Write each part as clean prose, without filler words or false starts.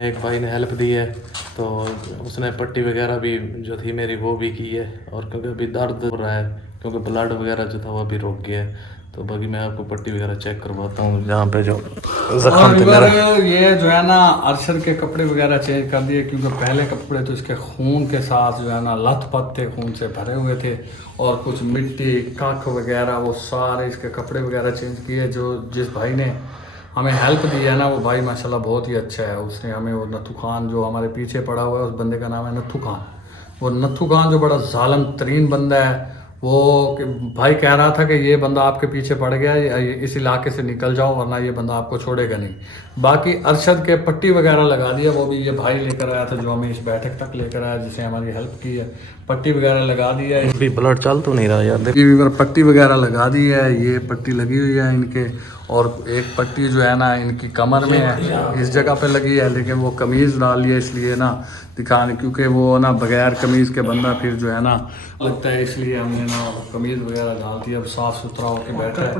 ایک بھائی نے ہیلپ دی ہے تو اس نے پٹی وغیرہ بھی جو تھی میری وہ بھی کی ہے، اور کیونکہ ابھی درد ہو رہا ہے کیونکہ بلڈ وغیرہ جو تھا وہ بھی رک گیا ہے، تو باقی میں آپ کو پٹی وغیرہ چیک کرواتا ہوں جہاں پہ جو زخم تھے میرا۔ یہ جو ہے نا ارشد کے کپڑے وغیرہ چینج کر دیے، کیونکہ پہلے کپڑے تو اس کے خون کے ساتھ جو ہے نا لت پت تھے، خون سے بھرے ہوئے تھے، اور کچھ مٹی کاک وغیرہ وہ سارے اس کے کپڑے وغیرہ چینج کیے۔ جو جس بھائی نے ہمیں ہیلپ دی ہے نا وہ بھائی ماشاءاللہ بہت ہی اچھا ہے، اس نے ہمیں وہ نتھو خان جو ہمارے پیچھے پڑا ہوا ہے اس بندے کا نام ہے نتھو خان۔ وہ نتھو خان جو بڑا ظالم ترین بندہ ہے، وہ بھائی کہہ رہا تھا کہ یہ بندہ آپ کے پیچھے پڑ گیا، اس علاقے سے نکل جاؤ ورنہ یہ بندہ آپ کو چھوڑے گا نہیں۔ باقی ارشد کے پٹی وغیرہ لگا دیا، وہ بھی یہ بھائی لے کر آیا تھا جو ہمیں اس بیٹھک تک لے کر آیا، جس نے ہماری ہیلپ کی ہے، پٹی وغیرہ لگا دی ہے۔ ابھی بلڈ چل تو نہیں رہا یار، پٹی وغیرہ لگا دی ہے، یہ پٹی لگی ہوئی ہے ان کے، اور ایک پٹی جو ہے نا ان کی کمر میں ہے، اس جگہ پہ لگی ہے، لیکن وہ قمیض ڈال لی ہے اس لیے نا دکھانے، کیونکہ وہ نا بغیر قمیض کے بندہ پھر جو ہے نا لگتا ہے، اس لیے ہم نے نا قمیض وغیرہ ڈال دی، اب صاف ستھرا ہو کے بیٹھا ہے،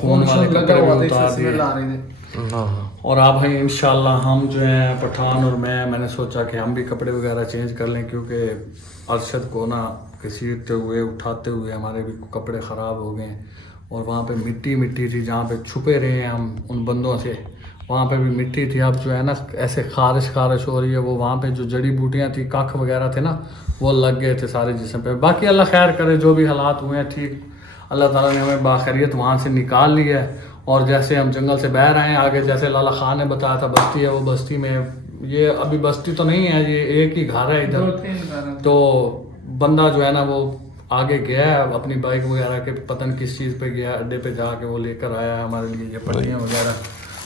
خون والے کپڑے بھی اتار دیے۔ اور اب ہیں انشاءاللہ ہم جو ہیں پٹھان اور میں نے سوچا کہ ہم بھی کپڑے وغیرہ چینج کر لیں، کیونکہ ارشد کو نا گھسیٹتے ہوئے اٹھاتے ہوئے ہمارے بھی کپڑے خراب ہو گئے ہیں، اور وہاں پہ مٹی تھی جہاں پہ چھپے رہے ہیں ہم ان بندوں سے، وہاں پہ بھی مٹی تھی۔ اب جو ہے نا ایسے خارش ہو رہی ہے، وہ وہاں پہ جو جڑی بوٹیاں تھی کاکھ وغیرہ تھے نا وہ لگ گئے تھے سارے جسم پہ۔ باقی اللہ خیر کرے، جو بھی حالات ہوئے ہیں ٹھیک، اللہ تعالیٰ نے ہمیں باخیریت وہاں سے نکال لی ہے، اور جیسے ہم جنگل سے باہر آئے ہیں آگے، جیسے لالا خان نے بتایا تھا بستی ہے، وہ بستی میں یہ ابھی بستی تو نہیں ہے، یہ ایک ہی گھر ہے ادھر، تو بندہ جو ہے نا وہ آگے گیا ہے اپنی بائک وغیرہ کے پتہ نہیں کس چیز پہ گیا، اڈے پہ جا کے وہ لے کر آیا ہے ہمارے لیے یہ پٹیاں وغیرہ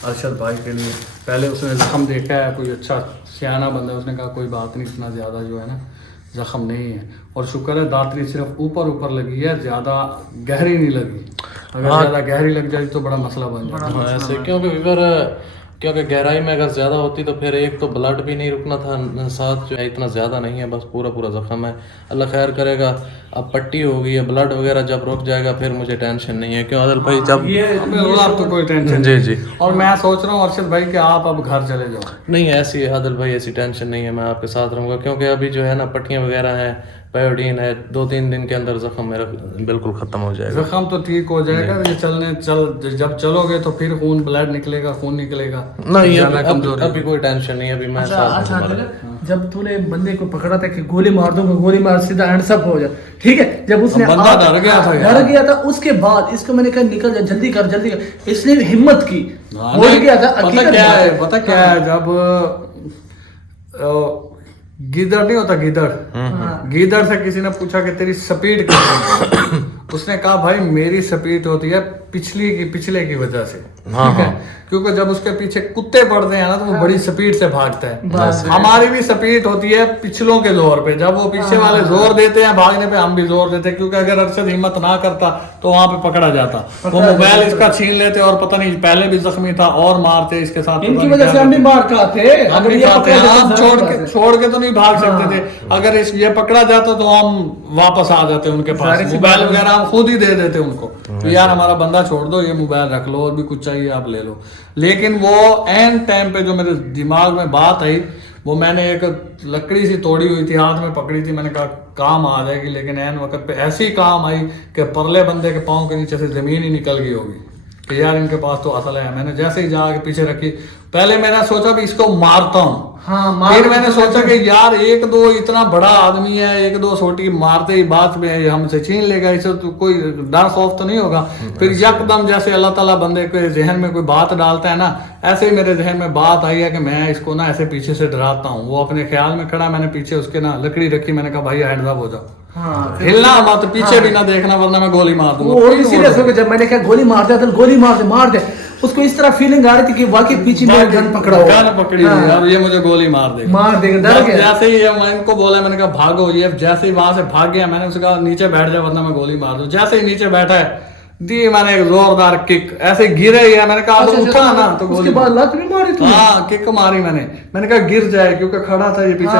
ارشد بھائی کے لیے۔ پہلے اس نے زخم دیکھا ہے، کوئی اچھا سیانہ بندہ، اس نے کہا کوئی بات نہیں، اتنا زیادہ جو ہے نا زخم نہیں ہے، اور شکر ہے داتری صرف اوپر لگی ہے، زیادہ گہری نہیں لگی، اگر زیادہ گہری لگ جائے تو بڑا مسئلہ بن جاتا ہے ایسے، کیونکہ گہرائی میں اگر زیادہ ہوتی تو پھر ایک تو بلڈ بھی نہیں رکنا تھا، ساتھ جو ہے اتنا زیادہ نہیں ہے، بس پورا زخم ہے، اللہ خیر کرے گا۔ اب پٹی ہو گئی ہے، بلڈ وغیرہ جب رک جائے گا پھر مجھے ٹینشن نہیں ہے، کیوں عادل بھائی جب آپ تو کوئی ٹینشن جی اور میں سوچ رہا ہوں ارشد بھائی کہ آپ اب گھر چلے جاؤ۔ نہیں، ایسی عادل بھائی ایسی ٹینشن نہیں ہے، میں آپ کے ساتھ رہوں گا، کیونکہ ابھی جو ہے نا پٹیاں وغیرہ ہیں، پیوڈین ہے، 2-3 دن کے اندر زخم میرا بالکل ختم ہو جائے گا، زخم تو ٹھیک ہو جائے گا، یہ جب چلو گے تو پھر بلڈ نکلے گا، خون نکلے گا، نہیں ابھی کوئی ٹینشن نہیں، ابھی میں جب تو نے بندے کو پکڑا تھا کہ گولی مار دو، گولی مار سیدھا ہینڈس اپ ہو جائے، ٹھیک ہے، جب اس نے ڈر گیا تھا اس کے بعد اس کو میں نے کہا نکل جا، جلدی کر، اس نے ہمت کی، ہو گیا تھا۔ پتہ کیا ہے، جب گیدڑ نہیں ہوتا، گیدڑ سے کسی نے پوچھا کہ تیری سپیڈ کتنی ہے، اس نے کہا بھائی میری سپیڈ ہوتی ہے پچھلے کی وجہ سے، ٹھیک ہے، کیونکہ جب اس کے پیچھے کتے پڑتے ہیں نا تو وہ بڑی سپیڈ سے بھاگتا ہے، ہماری بھی سپیڈ ہوتی ہے پچھلوں کے زور پہ، جب وہ پیچھے والے زور دیتے ہیں بھاگنے پہ ہم بھی زور دیتے ہیں، کیونکہ اگر ارشد ہمت نہ کرتا تو وہاں پہ پکڑا جاتا، وہ موبائل اس کا چھین لیتے، اور پتہ نہیں پہلے بھی زخمی تھا اور مارتے اس کے ساتھ، ان کی وجہ سے ہم بھی مار کھاتے، چھوڑ کے تو نہیں بھاگ سکتے تھے، اگر یہ پکڑا جاتا تو ہم واپس آ جاتے ان کے پاس، موبائل وغیرہ ہم خود ہی دے دیتے ان کو، یار ہمارا بندہ چھوڑ دو، یہ موبائل رکھ لو، اور بھی کچھ چاہیے آپ لے لو۔ لیکن وہ این ٹائم پہ جو میرے دماغ میں بات آئی، وہ میں نے ایک لکڑی سی توڑی ہوئی تھی ہاتھ میں پکڑی تھی، میں نے کہا کام آ جائے گی، لیکن این وقت پہ ایسی کام آئی کہ پرلے بندے کے پاؤں کے نیچے سے زمین ہی نکل گئی ہوگی کہ یار ان کے پاس تو اصل ہے۔ میں نے جیسے ہی جا کے پیچھے رکھی، پہلے میں نے سوچا بھی اس کو مارتا ہوں، پھر میں نے سوچا کہ یار 1-2 اتنا بڑا آدمی ہے، 1-2 سوٹی مارتے ہی بات میں ہم سے چھین لے گا، اسے تو کوئی ڈر خوف تو نہیں ہوگا۔ پھر یکدم جیسے اللہ تعالیٰ بندے کے ذہن میں کوئی بات ڈالتا ہے نا، ایسے ہی میرے ذہن میں بات آئی ہے کہ میں اس کو نا ایسے پیچھے سے ڈراتا ہوں، وہ اپنے خیال میں کھڑا، میں نے پیچھے اس کے نا لکڑی رکھی، میں نے کہا بھائی ہینڈز اپ ہو جاؤ، ہلنا مت، پیچھے بھی نہ دیکھنا ورنہ میں گولی مار دوں گا۔ سیریس ہو گیا، جب میں نے کہا گولی مار دے، گولی مار دے، اس کو اس طرح فیلنگ آ رہی تھی کہ واقعی پیچھے میں گن پکڑا ہوا، گن پکڑی ہوئی اور یہ مجھے گولی مار دے گا، ڈر گیا۔ جیسے ہی میں ان کو بولا، میں نے کہا بھاگو، یہ جیسے ہی وہاں سے بھاگ گیا، میں نے اسے کہا نیچے بیٹھ جا ورنہ میں گولی مار دوں، جیسے ہی نیچے بیٹھا ہے دی میں نے ایک زوردار کک، ایسے گرے ہی ہے، میں نے کہا اٹھا نا تو اس کے بعد لت بھی ماری تھی، ہاں کک ماری میں نے کہا گر جائے، کیونکہ کھڑا تھا یہ پیچھے،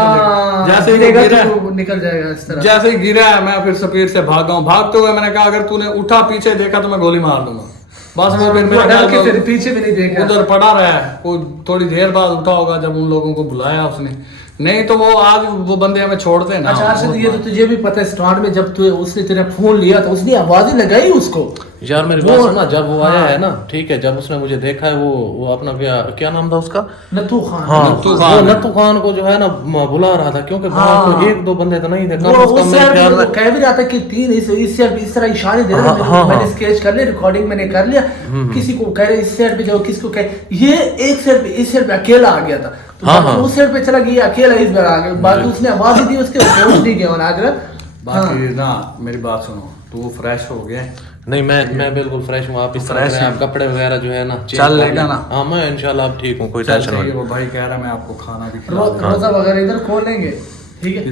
جیسے ہی نکل جائے گا اس طرح، جیسے ہی گرا ہے میں پھر سپیڈ سے بھاگا ہوں، بھاگتے ہوئے میں نے کہا اگر تو نے اٹھا پیچھے دیکھا تو میں گولی مار دوں گا، बस वो फिर वो मेरे डर के ख्याल फिर में पीछे भी नहीं देखा। उधर पड़ा रहा है, कोई थोड़ी देर बाद उठा होगा जब उन लोगों को बुलाया उसने, नहीं तो वो आज वो बंदे हमें छोड़ते हैं ना। अच्छा अर्शद, ये तो तुझे भी पता है स्टार्ट में जब तू उसने तेरा फोन लिया तो उसने आवाज ही लगाई उसको। यार मेरी बात सुना, जब वो आया है ना, ठीक है, जब उसने मुझे देखा है, वो अपना क्या नाम था उसका, नत्थू खान। हाँ, वो नत्थू खान को जो है ना बुला रहा था, क्योंकि हाँ। वहाँ तो एक दो बंदे तो नहीं थे, वो कम से कम उस मेरे साइड ख्याल में में कह भी रहा था कि तीन इस तरह इशारे दे रहे थे, मैंने स्केच कर लिया, रिकॉर्डिंग मैंने कर लिया, किसी को कह रहे इस साइड पे जाओ, किसी को कह ये एक साइड पे इस साइड पे अकेला आ गया था, तो बाकी उस साइड पे चला गया अकेला, इस बार आ गया, बाकी उसने आवाज ही दी, उसके पहुंच नहीं गया वहां। बाकी ना मेरी बात सुनो, तू फ्रेश हो गया? नहीं, मैं बिल्कुल फ्रेश हूँ। आप इस तरह से आप कपड़े वगैरह जो है ना चल लेगा ना? हाँ, मैं इंशाल्लाह अब ठीक हूँ, कोई टेंशन नहीं। वो भाई कह रहा मैं आपको खाना भी खिला दूंगा। रोजा वगैरह इधर खोल लेंगे, ठीक है,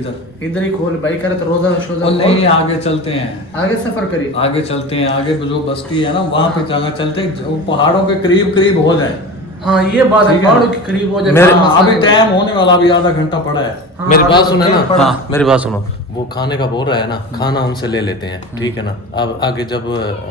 इधर ही खोल भाई, करे तो रोजा शोजा नहीं, आगे चलते हैं, आगे सफर करिए, आगे चलते हैं, आगे जो बस्ती है ना वहाँ पे जगह चलते हैं, जो पहाड़ों के करीब करीब हो जाए। हाँ ये बात है, पहाड़ों के करीब हो जाए। अभी टाइम होने वाला, अभी आधा घंटा पड़ा है। मेरी बात सुनो ना, हाँ मेरी बात सुनो, वो खाने का बोल रहा है ना, खाना उनसे ले लेते हैं, ठीक है ना, अब आगे जब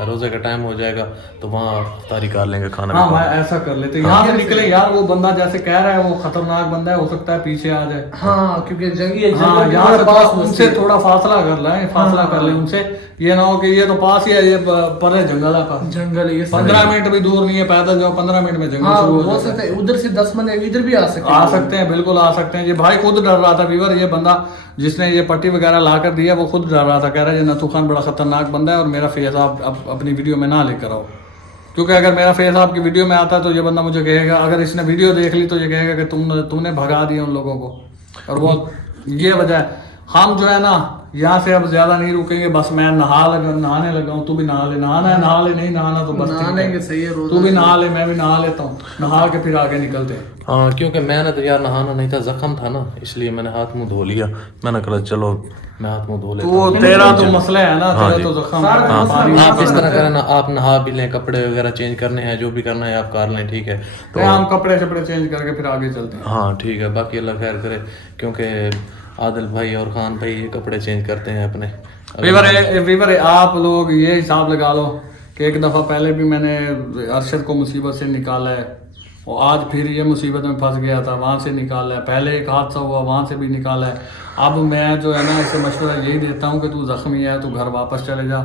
रोजे का टाइम हो जाएगा तो वहाँ इफ्तारी कर लेंगे, खाना। हाँ भाई ऐसा कर लेते, यहाँ से निकले यार, वो बंदा जैसे कह रहा है वो खतरनाक बंदा है, हो सकता है पीछे आ जाए। हाँ क्योंकि जंगी हाँ, यहाँ से उनसे थोड़ा फासला कर लें, फासला कर ले उनसे, ये ना हो कि ये तो पास ही है, ये पर है जंगल का, जंगल, ये 15 मिनट भी दूर नहीं है, पैदल जाओ 15 मिनट में जंगल शुरू हो सकता है। उधर से 10 बंदे इधर भी आ सकते हैं, बिल्कुल आ सकते हैं। ये भाई खुद डर रहा था वीवर, ये बंदा जिसने ये पट्टी वगैरह ला कर दिया वो खुद डर रहा था, कह रहा है ये नथू खान बड़ा खतरनाक बंदा है और मेरा फेस आप अपनी वीडियो में ना लेकर आओ, क्योंकि अगर मेरा फेस आपकी वीडियो में आता तो ये बंदा मुझे कहेगा, अगर इसने वीडियो देख ली तो ये कहेगा कि तुमने भगा दिया उन लोगों को, और वो ये वजह है। हम जो है ना यहाँ से अब ज्यादा नहीं रुकेंगे, बस मैं नहाने लगा हूँ, तू भी नहा ले, नहाना है नहा ले, नहीं नहाना तो बस नहाने सही है, तू भी नहा ले, मैं भी नहा लेता हूँ, नहा के फिर आगे निकलते हैं। हाँ, क्योंकि मैंने तो यार नहाना नहीं था, जख्म था ना, इसलिए मैंने हाथ मुंह धो लिया, मैंने कहा चलो मैं हाथ मुंह धो लेता हूँ। तेरा तो मसला है ना, तेरा तो जख्म है। आप इस तरह करें ना, आप नहा भी लें, कपड़े वगैरह चेंज करने हैं, जो भी करना है आप कर लें, ठीक है, तो हम कपड़े शपड़े चेंज करके फिर आगे चलते हैं। हाँ ठीक है, बाकी अल्लाह खैर करे, क्योंकि आदिल भाई और खान भाई ये कपड़े चेंज करते हैं अपने। वीवर आप लोग ये हिसाब लगा लो कि एक दफ़ा पहले भी मैंने अरशद को मुसीबत से निकाला है, और आज फिर ये मुसीबत में फंस गया था, वहाँ से निकाला है, पहले एक हादसा हुआ वहाँ से भी निकाला है। अब मैं जो है ना इसे मशवरा यही देता हूँ कि तू ज़ख्मी है, तू घर वापस चले जा,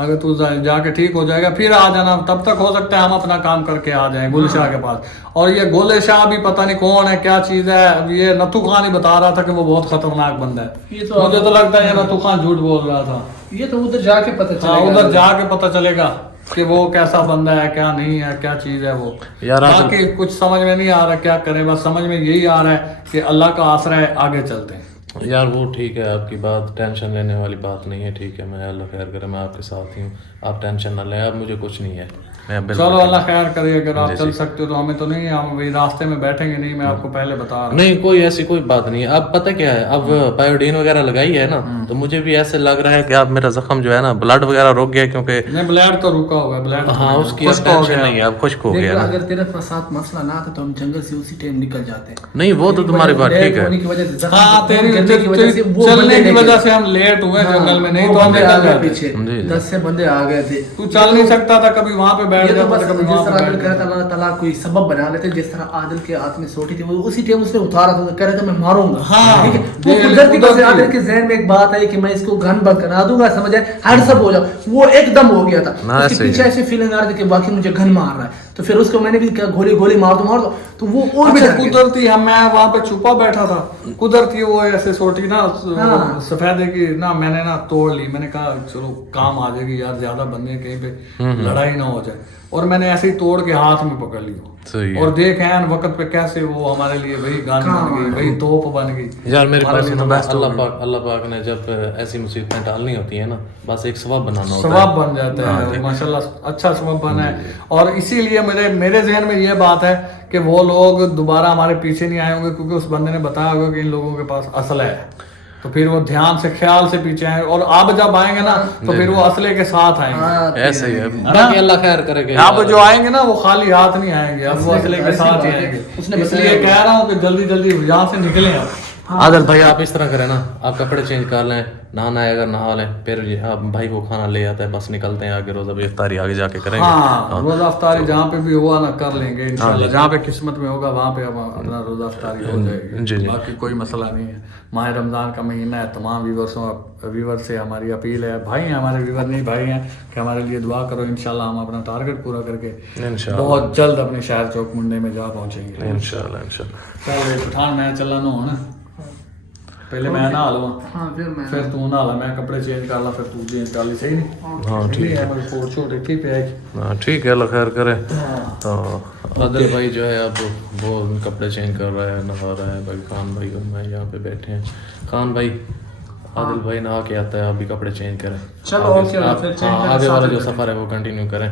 अगर तू जाके ठीक हो जाएगा फिर आ जाना, तब तक हो सकता है हम अपना काम करके आ जाएं गुल शाह के पास। और ये गुल शाह भी पता नहीं कौन है, क्या चीज़ है, अब ये नथू खान ही बता रहा था कि वो बहुत खतरनाक बंदा है, ये तो मुझे तो लगता है ये नथू खान झूठ बोल रहा था। ये तो उधर जाके पता चलेगा, उधर जाके पता चलेगा कि वो कैसा बंदा है, क्या नहीं है, क्या चीज है वो यार। बाकी कुछ समझ में नहीं आ रहा क्या करें, बस समझ में यही आ रहा है कि अल्लाह का आसरा है, आगे चलते हैं। यार वो ठीक है, आपकी बात टेंशन लेने वाली बात नहीं है, ठीक है, मैं अल्लाह खैर करे, मैं आपके साथ ही हूँ, आप टेंशन ना लें, अब मुझे कुछ नहीं है। चलो अल्लाह खैर करे, अगर आप चल सकते हो तो हमें तो नहीं, हम वही रास्ते में बैठेंगे नहीं, मैं आपको पहले बता रहा हूँ। नहीं कोई ऐसी कोई बात नहीं है। अब पता क्या है, अब पायोडीन वगैरह लगाई है ना, तो मुझे भी ऐसे लग रहा है कि अब मेरा जख्म जो है ना ब्लड वगैरह रुक गया, क्योंकि नहीं ब्लड तो रुका हुआ है, ब्लड हाँ उसकी टेंशन नहीं है, अब खुश्क हो गया। अगर तेरे साथ मसला ना था तो हम जंगल से उसी टाइम निकल जाते हैं। नहीं वो तो तुम्हारी बात ठीक है, चलने की वजह से हम लेट हुए जंगल में, नहीं तो हम निकल जाते। पीछे 10 से बंदे आ गए थे, तू चल नहीं सकता था, कभी वहाँ पे बैठ जाता था, कभी जिस तरह आदिल कहता अल्लाह ताला कोई सबब बना लेते, जिस तरह आदिल के हाथ में सोटी थी वो उसी टाइम उसने उतारा था, कह रहा था मैं मारूंगा, ठीक है, वो कुदरती वजह से आदिल के ज़हन में एक बात आई कि मैं इसको गन बना दूंगा, समझ आए, हर सब हो जाए, वो एकदम हो गया था, उसके पीछे ऐसे फीलिंग आ रही थी कि बाकी मुझे गन मार रहा है, तो फिर उसको मैंने भी कहा गोली मार दो, तो वो और भी कुदरती हम, मैं वहाँ पे छुपा बैठा था, कुदरती वो ऐसे सोटी ना सफेदे की ना, मैंने ना तोड़ ली, मैंने कहा चलो काम आ जाएगी यार, ज्यादा बंदे कहीं पे लड़ाई ना हो जाए, और मैंने ऐसे ही तोड़ के हाथ में पकड़ लिया, और देख ऐन वक्त पे कैसे वो हमारे लिए वही गन बन गई, वही तोप बन गई। यार मेरे पास अल्लाह पाक ने जब ऐसी मुसीबतें डालनी होती है ना, बस एक सबब बनाना होता है, सबब बन जाता है, माशाल्लाह अच्छा सबब बना है। और इसीलिए मेरे जहन में ये बात है कि वो लोग दोबारा हमारे पीछे नहीं आए होंगे, क्योंकि उस बंदे ने बताया होगा कि इन लोगों के पास असला है, तो फिर वो ध्यान से ख्याल से पीछे आए, और अब जब आएंगे ना तो फिर वो असले के साथ आएंगे। ऐसे ही है, बाकी अल्लाह खैर करेगा। अब जो आएंगे ना वो खाली हाथ नहीं आएंगे, अब वो असले के साथ ही आएंगे। इसलिए कह रहा हूँ कि जल्दी जल्दी यहाँ से निकले, आदिल भाई आप इस तरह करें ना, आप कपड़े चेंज कर लें, नहाना है अगर नहा लें, फिर आप भाई को खाना ले आता है, बस निकलते हैं आगे, रोज़ा भी इफ्तारी आगे जाके करेंगे। हाँ रोज़ा अफ्तारी जहाँ पे भी हुआ ना कर लेंगे इंशाल्लाह, जहाँ पे किस्मत में होगा वहाँ पे अब अपना रोज़ा अफ्तारी हो जाएगी, बाकी कोई मसला नहीं है। माह रमज़ान का महीना है, तमाम व्यूवर से हमारी अपील है, भाई हैं हमारे व्यूवर नहीं भाई हैं, कि हमारे लिए दुआ करो, इंशाल्लाह हम अपना टारगेट पूरा करके बहुत जल्द अपने शहर चौक मुंडे में जा पहुँचेंगे इंशाल्लाह। चल पठान मैं चला ना हो ना, पहले मैं नहा लूँ, हाँ फिर तू नहा ला, मैं कपड़े चेंज कर ला, फिर तू चेंज कर ली, सही नहीं? हाँ ठीक है, मेरे कोट शोट एक ही पे है। हाँ ठीक है, अल्लाह खैर करे। तो आदिल भाई जो है अब वो कपड़े चेंज कर रहा है, नहा रहा है भाई, खान भाई और मैं यहाँ पे बैठे हैं। खान भाई आदिल भाई नहा के आता है, आप भी कपड़े चेंज करें, चलो ओके, फिर चेंज आगे वाला जो सफ़र है वो कंटिन्यू करें।